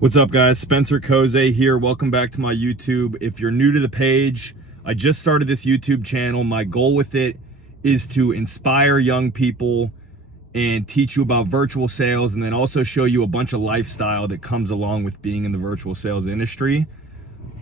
What's up, guys? Spencer Koze here. Welcome back to my YouTube. If you're new to the page, I just started this YouTube channel. My goal with it is to inspire young people and teach you about virtual sales, and then also show you a bunch of lifestyle that comes along with being in the virtual sales industry.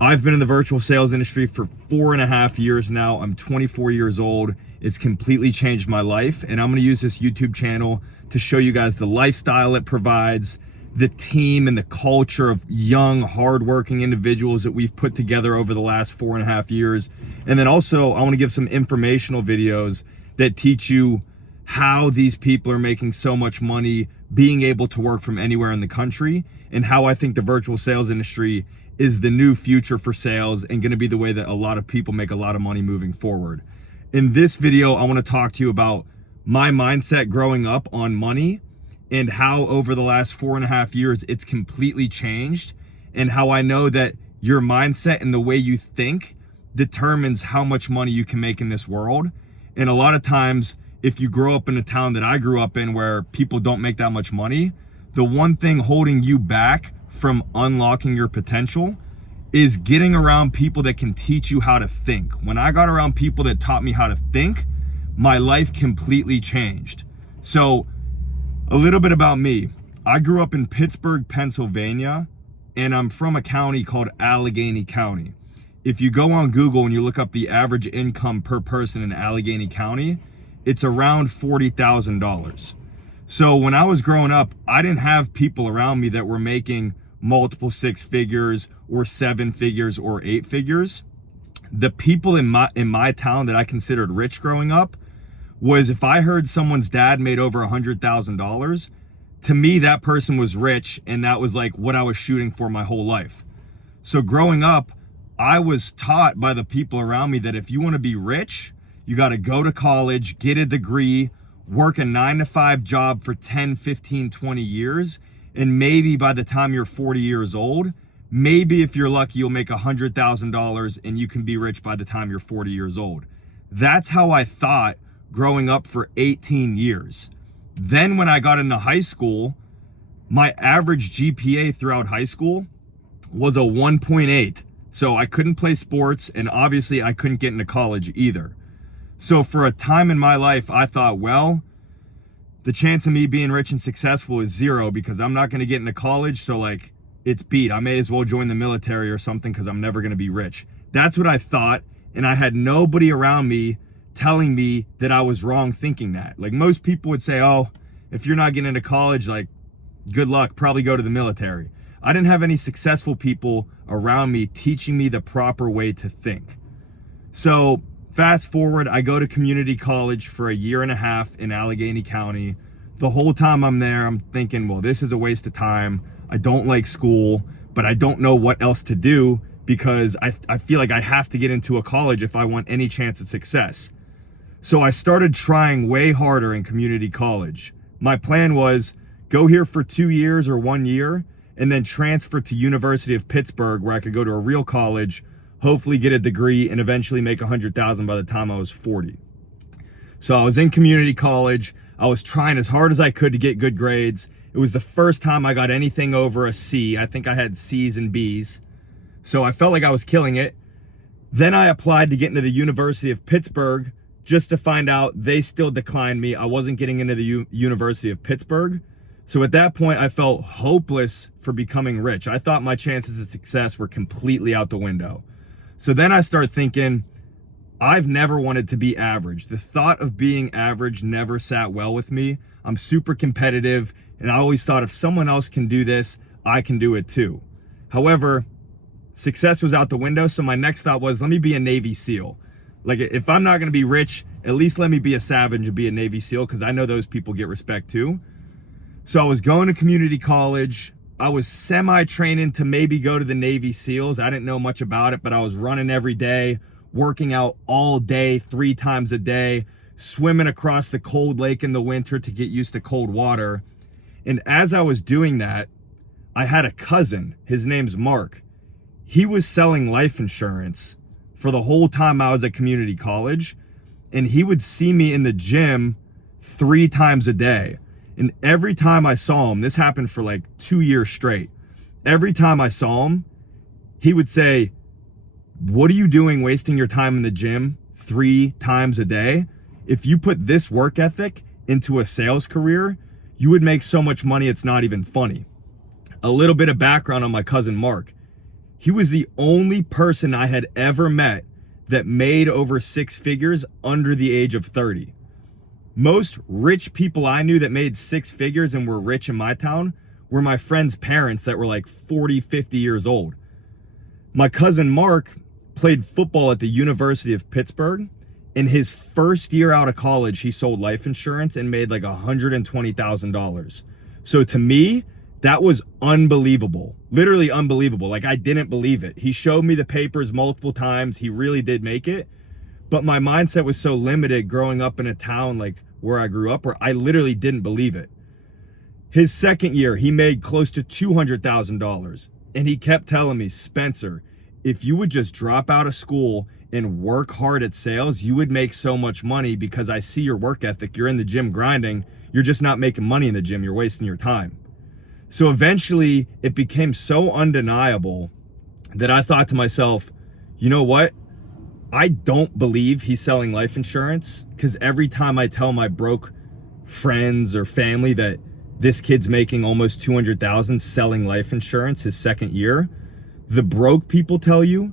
I've been in the virtual sales industry for 4.5 years now. I'm 24 years old. It's completely changed my life, and I'm going to use this YouTube channel to show you guys the lifestyle it provides, the team and the culture of young, hardworking individuals that we've put together over the last 4.5 years. And then also, I want to give some informational videos that teach you how these people are making so much money, being able to work from anywhere in the country, and how I think the virtual sales industry is the new future for sales and going to be the way that a lot of people make a lot of money moving forward. In this video, I want to talk to you about my mindset growing up on money, and how over the last 4.5 years it's completely changed, and how I know that your mindset and the way you think determines how much money you can make in this world. And a lot of times, if you grow up in a town that I grew up in where people don't make that much money, the one thing holding you back from unlocking your potential is getting around people that can teach you how to think. When I got around people that taught me how to think, my life completely changed. So a little bit about me. I grew up in Pittsburgh, Pennsylvania, and I'm from a county called Allegheny County. If you go on Google and you look up the average income per person in Allegheny County, it's around $40,000. So when I was growing up, I didn't have people around me that were making multiple 6 figures or 7 figures or 8 figures. The people in my town that I considered rich growing up was, if I heard someone's dad made over $100,000, to me, that person was rich, and that was like what I was shooting for my whole life. So growing up, I was taught by the people around me that if you want to be rich, you got to go to college, get a degree, work a 9-to-5 job for 10, 15, 20 years, and maybe by the time you're 40 years old, maybe if you're lucky, you'll make $100,000 and you can be rich by the time you're 40 years old. That's how I thought growing up for 18 years. Then when I got into high school, my average GPA throughout high school was a 1.8. So I couldn't play sports, and obviously I couldn't get into college either. So for a time in my life, I thought, well, the chance of me being rich and successful is 0 because I'm not going to get into college. So like, it's beat. I may as well join the military or something because I'm never going to be rich. That's what I thought. And I had nobody around me telling me that I was wrong thinking that. Like, most people would say, oh, if you're not getting into college, like, good luck, probably go to the military. I didn't have any successful people around me teaching me the proper way to think. So fast forward, I go to community college for 1.5 years in Allegheny County. The whole time I'm there, I'm thinking, well, this is a waste of time. I don't like school, but I don't know what else to do because I feel like I have to get into a college if I want any chance at success. So I started trying way harder in community college. My plan was go here for 2 years or 1 year and then transfer to University of Pittsburgh, where I could go to a real college, hopefully get a degree, and eventually make $100,000 by the time I was 40. So I was in community college. I was trying as hard as I could to get good grades. It was the first time I got anything over a C. I think I had C's and B's. So I felt like I was killing it. Then I applied to get into the University of Pittsburgh, just to find out they still declined me. I wasn't getting into the University of Pittsburgh. So at that point, I felt hopeless for becoming rich. I thought my chances of success were completely out the window. So then I start thinking, I've never wanted to be average. The thought of being average never sat well with me. I'm super competitive, and I always thought if someone else can do this, I can do it too. However, success was out the window. So my next thought was, let me be a Navy SEAL. Like, if I'm not going to be rich, at least let me be a savage and be a Navy SEAL, because I know those people get respect too. So I was going to community college. I was semi-training to maybe go to the Navy SEALs. I didn't know much about it, but I was running every day, working out all day, 3 times a day, swimming across the cold lake in the winter to get used to cold water. And as I was doing that, I had a cousin. His name's Mark. He was selling life insurance for the whole time I was at community college, and he would see me in the gym 3 times a day. And every time I saw him, this happened for like 2 years straight. every time I saw him, he would say, "What are you doing wasting your time in the gym 3 times a day? If you put this work ethic into a sales career, you would make so much money it's not even funny." A little bit of background on my cousin Mark. He was the only person I had ever met that made over 6 figures under the age of 30. Most rich people I knew that made 6 figures and were rich in my town were my friends' parents that were like 40, 50 years old. My cousin Mark played football at the University of Pittsburgh. In his first year out of college, he sold life insurance and made like $120,000. So to me, that was unbelievable, literally unbelievable. Like, I didn't believe it. He showed me the papers multiple times. He really did make it. But my mindset was so limited growing up in a town like where I grew up, where I literally didn't believe it. His second year, he made close to $200,000. And he kept telling me, "Spencer, if you would just drop out of school and work hard at sales, you would make so much money because I see your work ethic. You're in the gym grinding. You're just not making money in the gym. You're wasting your time." So eventually it became so undeniable that I thought to myself, you know what? I don't believe he's selling life insurance, because every time I tell my broke friends or family that this kid's making almost 200,000 selling life insurance his second year, the broke people tell you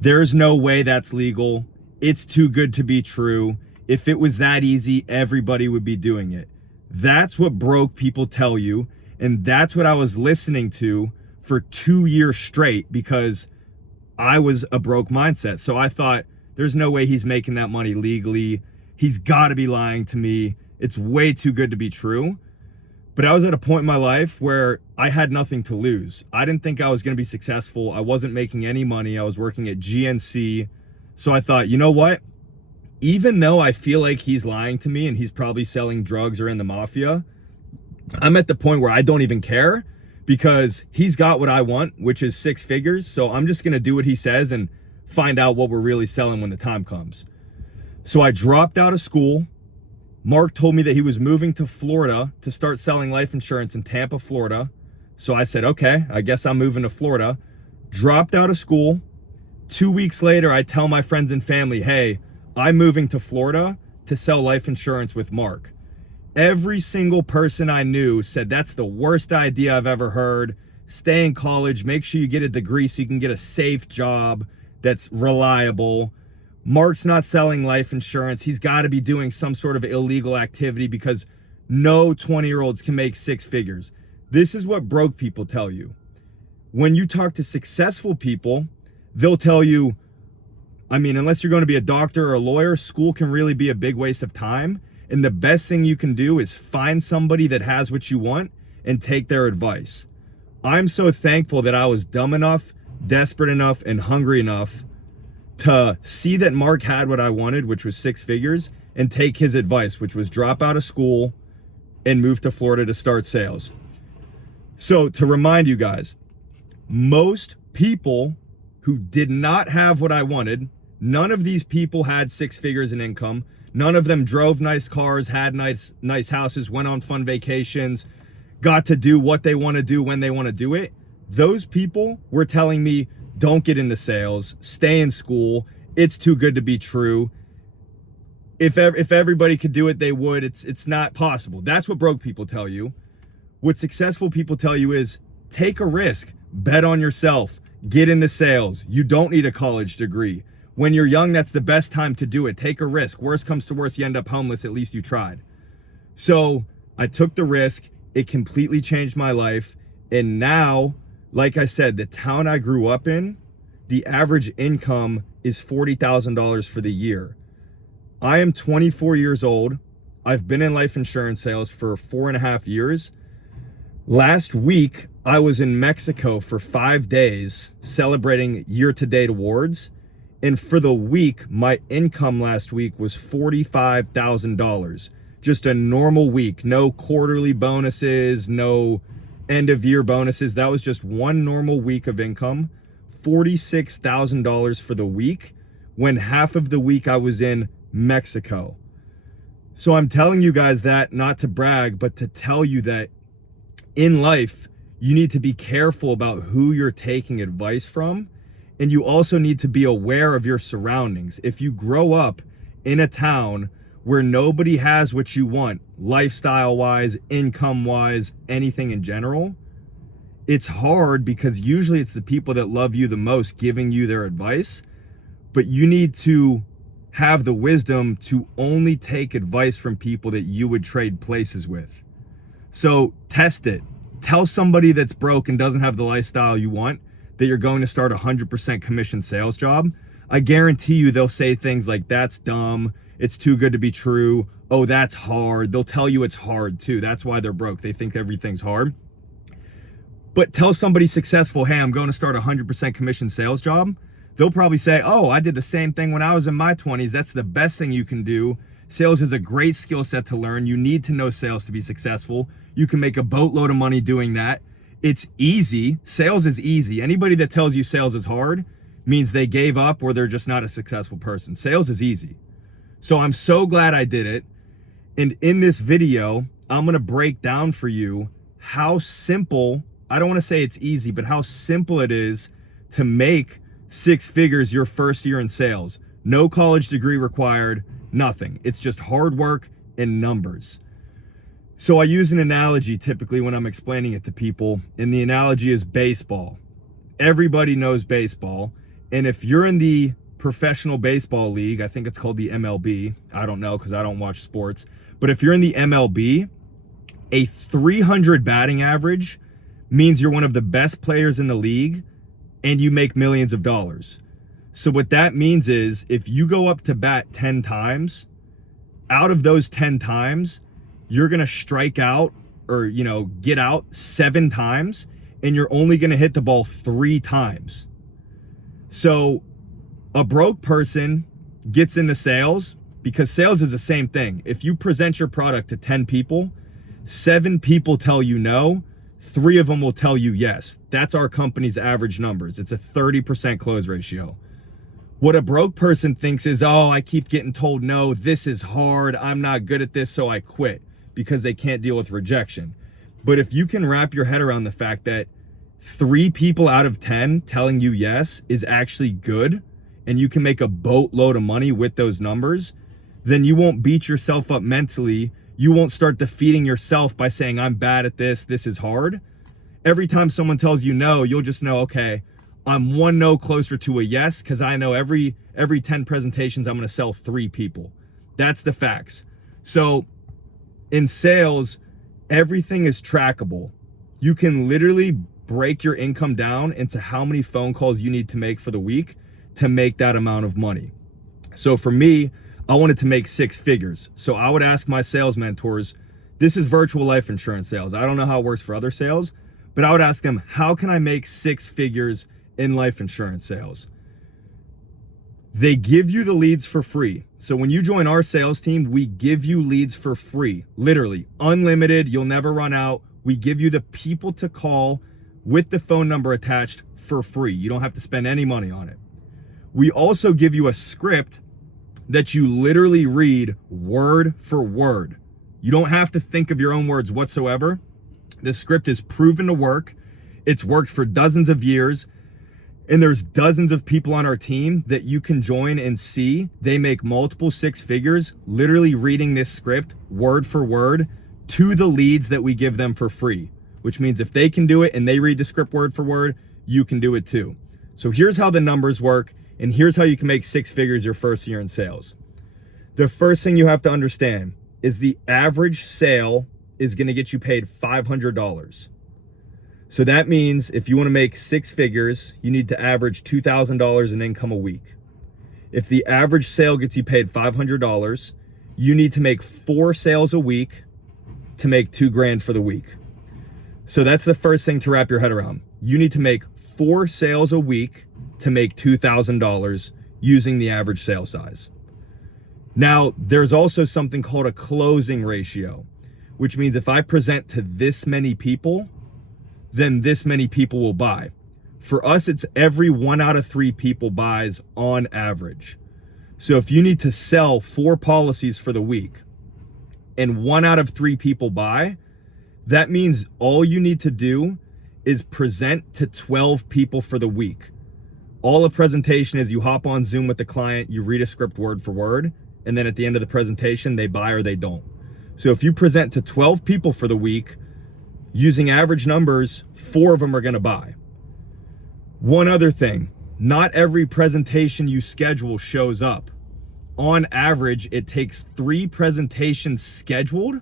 there's no way that's legal. It's too good to be true. If it was that easy, everybody would be doing it. That's what broke people tell you. And that's what I was listening to for 2 years straight, because I was a broke mindset. So I thought, there's no way he's making that money legally. He's got to be lying to me. It's way too good to be true. But I was at a point in my life where I had nothing to lose. I didn't think I was going to be successful. I wasn't making any money. I was working at GNC. So I thought, you know what? Even though I feel like he's lying to me and he's probably selling drugs or in the mafia, I'm at the point where I don't even care, because he's got what I want, which is 6 figures. So I'm just going to do what he says and find out what we're really selling when the time comes. So I dropped out of school. Mark told me that he was moving to Florida to start selling life insurance in Tampa, Florida. So I said, okay, I guess I'm moving to Florida. Dropped out of school. 2 weeks later, I tell my friends and family, hey, I'm moving to Florida to sell life insurance with Mark. Every single person I knew said, that's the worst idea I've ever heard. Stay in college, make sure you get a degree so you can get a safe job that's reliable. Mark's not selling life insurance. He's got to be doing some sort of illegal activity, because no 20-year-olds can make 6 figures. This is what broke people tell you. When you talk to successful people, they'll tell you, I mean, unless you're going to be a doctor or a lawyer, school can really be a big waste of time. And the best thing you can do is find somebody that has what you want and take their advice. I'm so thankful that I was dumb enough, desperate enough, and hungry enough to see that Mark had what I wanted, which was 6 figures, and take his advice, which was drop out of school and move to Florida to start sales. So to remind you guys, most people who did not have what I wanted, none of these people had 6 figures in income. None of them drove nice cars, had nice houses, went on fun vacations, got to do what they want to do when they want to do it. Those people were telling me, don't get into sales, stay in school. It's too good to be true. If everybody could do it, they would. It's not possible. That's what broke people tell you. What successful people tell you is, take a risk, bet on yourself, get into sales. You don't need a college degree. When you're young, that's the best time to do it. Take a risk. Worst comes to worst, you end up homeless. At least you tried. So I took the risk. It completely changed my life. And now, like I said, the town I grew up in, the average income is $40,000 for the year. I am 24 years old. I've been in life insurance sales for 4.5 years. Last week, I was in Mexico for 5 days celebrating year-to-date awards. And for the week, my income last week was $45,000. Just a normal week, no quarterly bonuses, no end of year bonuses. That was just one normal week of income, $46,000 for the week, when half of the week I was in Mexico. So I'm telling you guys that not to brag, but to tell you that in life, You need to be careful about who you're taking advice from. And you also need to be aware of your surroundings. If you grow up in a town where nobody has what you want, lifestyle-wise, income-wise, anything in general, it's hard because usually it's the people that love you the most giving you their advice. But you need to have the wisdom to only take advice from people that you would trade places with. So test it. Tell somebody that's broke and doesn't have the lifestyle you want that you're going to start a 100% commission sales job. I guarantee you they'll say things like, that's dumb, it's too good to be true, oh, that's hard. They'll tell you it's hard too. That's why they're broke. They think everything's hard. But tell somebody successful, hey, I'm going to start a 100% commission sales job. They'll probably say, oh, I did the same thing when I was in my 20s. That's the best thing you can do. Sales is a great skill set to learn. You need to know sales to be successful. You can make a boatload of money doing that. It's easy. Sales is easy. Anybody that tells you sales is hard means they gave up or they're just not a successful person. Sales is easy. So I'm so glad I did it. And in this video, I'm going to break down for you how simple, I don't want to say it's easy, but how simple it is to make 6 figures your first year in sales. No college degree required, nothing. It's just hard work and numbers. So I use an analogy typically when I'm explaining it to people, and the analogy is baseball. Everybody knows baseball, and if you're in the professional baseball league, I think it's called the MLB, I don't know because I don't watch sports, but if you're in the MLB, a 300 batting average means you're one of the best players in the league and you make millions of dollars. So what that means is if you go up to bat 10 times, out of those 10 times, you're going to strike out or, get out 7 times, and you're only going to hit the ball 3 times. So a broke person gets into sales because sales is the same thing. If you present your product to 10 people, 7 people tell you no, 3 of them will tell you yes. That's our company's average numbers. It's a 30% close ratio. What a broke person thinks is, oh, I keep getting told no, this is hard, I'm not good at this, so I quit, because they can't deal with rejection. But if you can wrap your head around the fact that 3 people out of 10 telling you yes is actually good, and you can make a boatload of money with those numbers, then you won't beat yourself up mentally. You won't start defeating yourself by saying, I'm bad at this, this is hard. Every time someone tells you no, you'll just know, okay, I'm 1 no closer to a yes, because I know every 10 presentations I'm going to sell 3 people. That's the facts. So in sales, everything is trackable. You can literally break your income down into how many phone calls you need to make for the week to make that amount of money. So for me, I wanted to make 6 figures. So I would ask my sales mentors, this is virtual life insurance sales. I don't know how it works for other sales, but I would ask them, how can I make 6 figures in life insurance sales? They give you the leads for free. So when you join our sales team, we give you leads for free, literally unlimited. You'll never run out. We give you the people to call with the phone number attached for free. You don't have to spend any money on it. We also give you a script that you literally read word for word. You don't have to think of your own words whatsoever. The script is proven to work. It's worked for dozens of years. And there's dozens of people on our team that you can join and see. They make multiple 6 figures, literally reading this script word for word to the leads that we give them for free, which means if they can do it and they read the script word for word, you can do it too. So here's how the numbers work, and here's how you can make 6 figures your first year in sales. The first thing you have to understand is the average sale is going to get you paid $500. So that means if you want to make 6 figures, you need to average $2,000 in income a week. If the average sale gets you paid $500, you need to make 4 sales a week to make $2,000 for the week. So that's the first thing to wrap your head around. You need to make 4 sales a week to make $2,000 using the average sale size. Now, there's also something called a closing ratio, which means if I present to this many people, then this many people will buy. For us, it's every 1 out of 3 people buys on average. So if you need to sell 4 policies for the week and 1 out of 3 people buy, that means all you need to do is present to 12 people for the week. All a presentation is, you hop on Zoom with the client, you read a script word for word, and then at the end of the presentation, they buy or they don't. So if you present to 12 people for the week, using average numbers, 4 of them are gonna buy. One other thing, not every presentation you schedule shows up. On average, it takes 3 presentations scheduled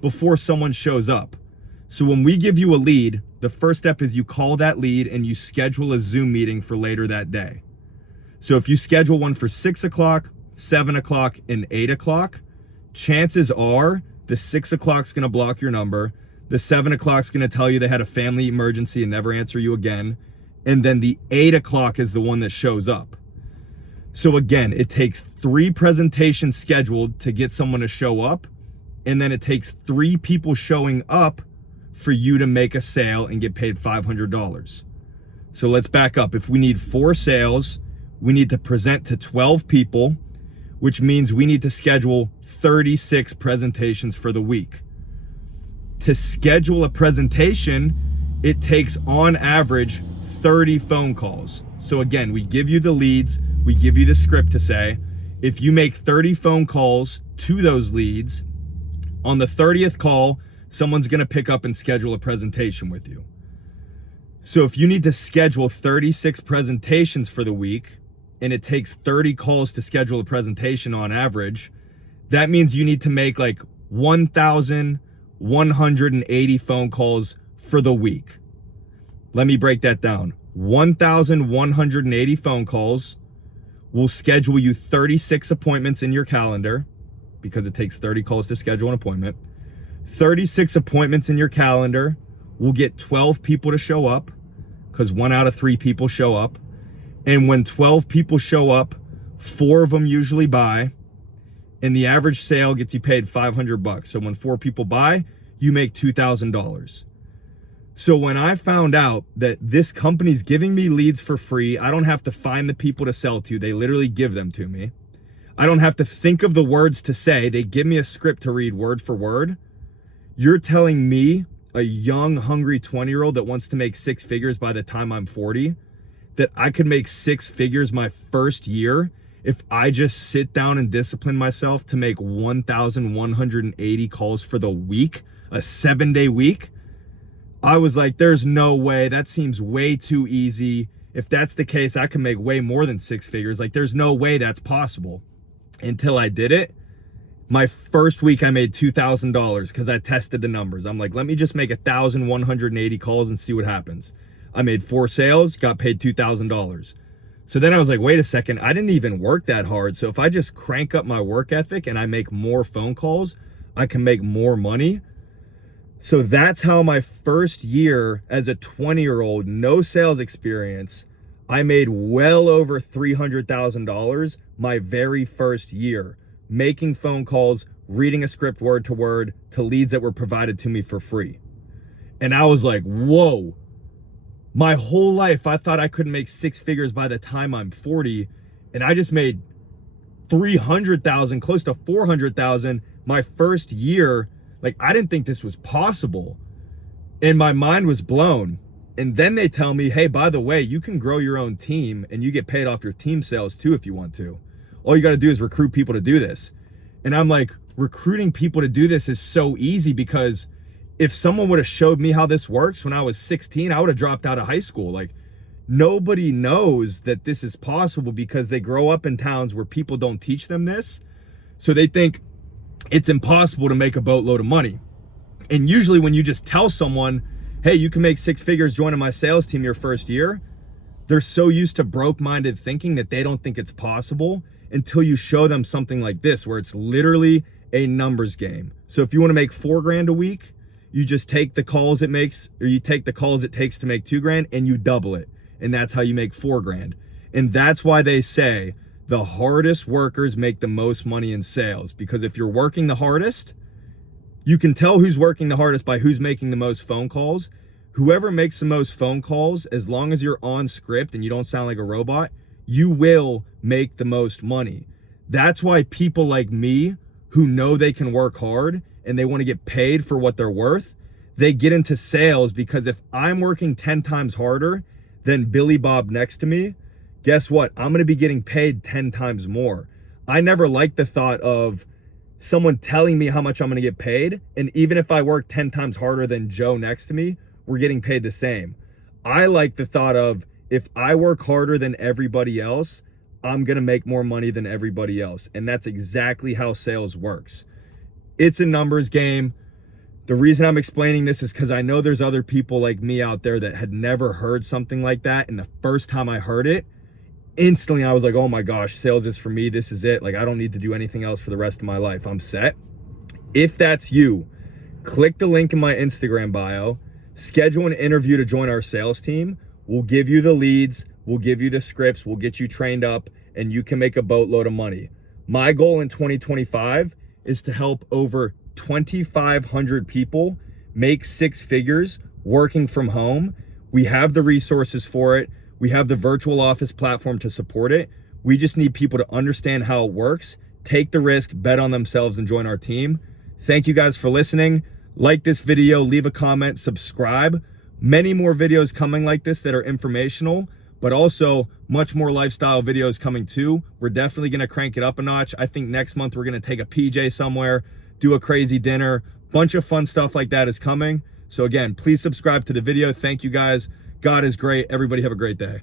before someone shows up. So when we give you a lead, the first step is you call that lead and you schedule a Zoom meeting for later that day. So if you schedule one for 6 o'clock, 7 o'clock, and 8 o'clock, chances are the 6 o'clock's gonna block your number, the 7 o'clock's gonna tell you they had a family emergency and never answer you again, and then the 8 o'clock is the one that shows up. So again, it takes 3 presentations scheduled to get someone to show up, and then it takes 3 people showing up for you to make a sale and get paid $500. So let's back up. If we need 4 sales, we need to present to 12 people, which means we need to schedule 36 presentations for the week. To schedule a presentation, it takes on average 30 phone calls. So again, we give you the leads, we give you the script to say. If you make 30 phone calls to those leads, on the 30th call, someone's gonna pick up and schedule a presentation with you. So if you need to schedule 36 presentations for the week, and it takes 30 calls to schedule a presentation on average, that means you need to make like 1,180 phone calls for the week. Let me break that down. 1,180 phone calls will schedule you 36 appointments in your calendar, because it takes 30 calls to schedule an appointment. 36 appointments in your calendar will get 12 people to show up, because 1 out of 3 people show up. And when 12 people show up, 4 of them usually buy, and the average sale gets you paid $500. So when 4 people buy, you make $2,000. So when I found out that this company's giving me leads for free, I don't have to find the people to sell to, they literally give them to me. I don't have to think of the words to say, they give me a script to read word for word. You're telling me, a young, hungry 20-year-old that wants to make 6 figures by the time I'm 40, that I could make 6 figures my first year if I just sit down and discipline myself to make 1,180 calls for the week, a 7-day week? I was like, there's no way, that seems way too easy. If that's the case, I can make way more than 6 figures. Like, there's no way that's possible. Until I did it. My first week I made $2,000 because I tested the numbers. I'm like, let me just make 1,180 calls and see what happens. I made 4 sales, got paid $2,000. So then I was like, wait a second, I didn't even work that hard. So if I just crank up my work ethic and I make more phone calls, I can make more money. So that's how my first year as a 20-year-old, no sales experience, I made well over $300,000 my very first year, making phone calls, reading a script word to word to leads that were provided to me for free. And I was like, whoa, my whole life, I thought I couldn't make 6 figures by the time I'm 40. And I just made 300,000, close to 400,000 my first year. Like, I didn't think this was possible. And my mind was blown. And then they tell me, hey, by the way, you can grow your own team and you get paid off your team sales too if you want to. All you got to do is recruit people to do this. And I'm like, recruiting people to do this is so easy, because if someone would have showed me how this works when I was 16, I would have dropped out of high school. Like, nobody knows that this is possible because they grow up in towns where people don't teach them this. So they think it's impossible to make a boatload of money. And usually when you just tell someone, hey, you can make 6 figures joining my sales team your first year, they're so used to broke-minded thinking that they don't think it's possible until you show them something like this, where it's literally a numbers game. So if you want to make $4,000 a week, you just take the calls it makes, or you take the calls it takes to make $2,000 and you double it. And that's how you make $4,000. And that's why they say the hardest workers make the most money in sales, because if you're working the hardest, you can tell who's working the hardest by who's making the most phone calls. Whoever makes the most phone calls, as long as you're on script and you don't sound like a robot, you will make the most money. That's why people like me, who know they can work hard and they want to get paid for what they're worth, they get into sales, because if I'm working 10 times harder than Billy Bob next to me, guess what? I'm going to be getting paid 10 times more. I never liked the thought of someone telling me how much I'm going to get paid. And even if I work 10 times harder than Joe next to me, we're getting paid the same. I like the thought of, if I work harder than everybody else, I'm going to make more money than everybody else. And that's exactly how sales works. It's a numbers game. The reason I'm explaining this is because I know there's other people like me out there that had never heard something like that. And the first time I heard it, instantly I was like, oh my gosh, sales is for me. This is it. Like, I don't need to do anything else for the rest of my life. I'm set. If that's you, click the link in my Instagram bio, schedule an interview to join our sales team. We'll give you the leads, we'll give you the scripts, we'll get you trained up, and you can make a boatload of money. My goal in 2025 is to help over 2,500 people make 6 figures working from home. We have the resources for it. We have the virtual office platform to support it. We just need people to understand how it works, take the risk, bet on themselves, and join our team. Thank you guys for listening. Like this video, leave a comment, subscribe. Many more videos coming like this that are informational, but also much more lifestyle videos coming too. We're definitely gonna crank it up a notch. I think next month we're gonna take a PJ somewhere, do a crazy dinner. Bunch of fun stuff like that is coming. So again, please subscribe to the video. Thank you guys. God is great. Everybody have a great day.